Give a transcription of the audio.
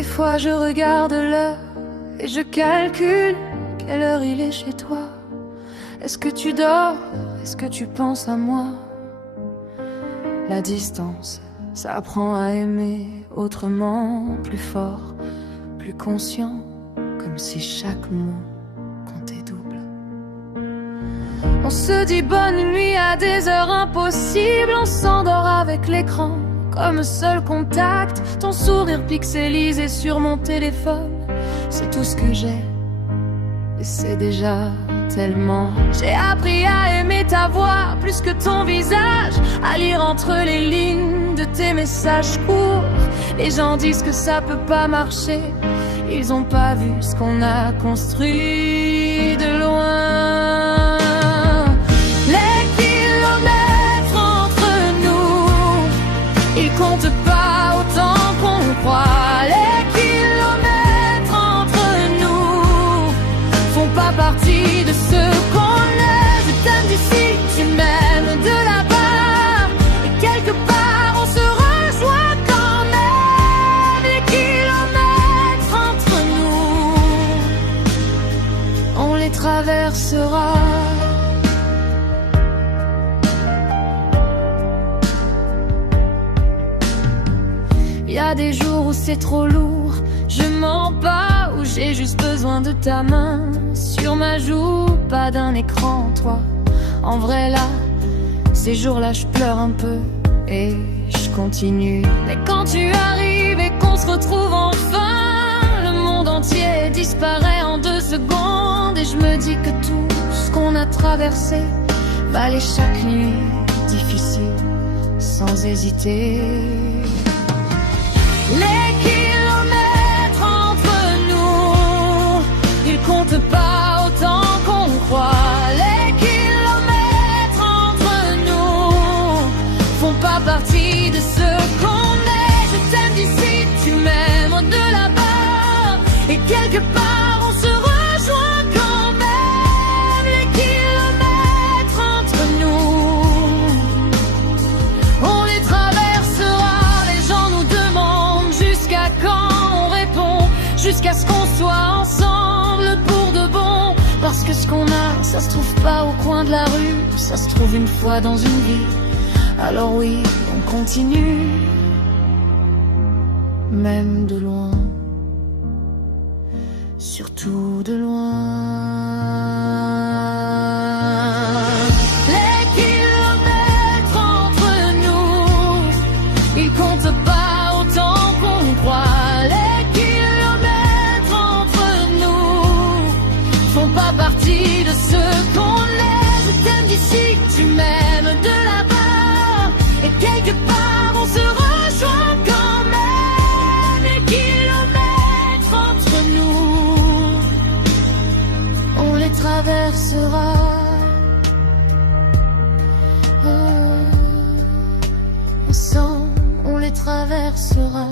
Des fois je regarde l'heure et je calcule quelle heure il est chez toi. Est-ce que tu dors? Est-ce que tu penses à moi? La distance, ça apprend à aimer autrement, plus fort, plus conscient, comme si chaque mot comptait double. On se dit bonne nuit à des heures impossibles, on s'endort avec l'écran comme seul contact. Ton sourire pixelisé sur mon téléphone, c'est tout ce que j'ai, et c'est déjà tellement. J'ai appris à aimer ta voix plus que ton visage, à lire entre les lignes de tes messages courts. Les gens disent que ça peut pas marcher, ils ont pas vu ce qu'on a construit de loin. Les kilomètres entre nous, ils comptent pas autant qu'on croit. Les kilomètres entre nous font pas partie de ce qu'on est. Je t'aime d'ici, tu m'aimes de là-bas, et quelque part on se rejoint quand même. Les kilomètres entre nous, on les traversera. Y a des jours où c'est trop lourd, je mens pas, où j'ai juste besoin de ta main sur ma joue, pas d'un écran, toi. En vrai là, ces jours-là je pleure un peu et je continue. Mais quand tu arrives et qu'on se retrouve enfin, le monde entier disparaît en 2 secondes. Et je me dis que tout ce qu'on a traversé valait chaque nuit difficile, sans hésiter. Les kilomètres entre nous, ils comptent pas autant qu'on croit. Les kilomètres entre nous font pas partie de ce qu'on est. Je t'aime d'ici, tu m'aimes de là-bas, et quelque part on se rejoint quand même. Les kilomètres entre nous, on les traversera. Les gens nous demandent jusqu'à quand, on répond jusqu'à ce qu'on soit ensemble pour de bon. Parce que ce qu'on a, ça se trouve pas au coin de la rue, ça se trouve une fois dans une vie. Alors oui, on continue, même de loin, surtout de loin. Les kilomètres entre nous, ils comptent pas autant qu'on croit. Les kilomètres entre nous font pas partie de ce qu'on est. Je t'aime d'ici, tu m'aimes de là-bas, et quelque part on se rejoint quand même. Les kilomètres entre nous, on les traversera. Ensemble, on les traversera.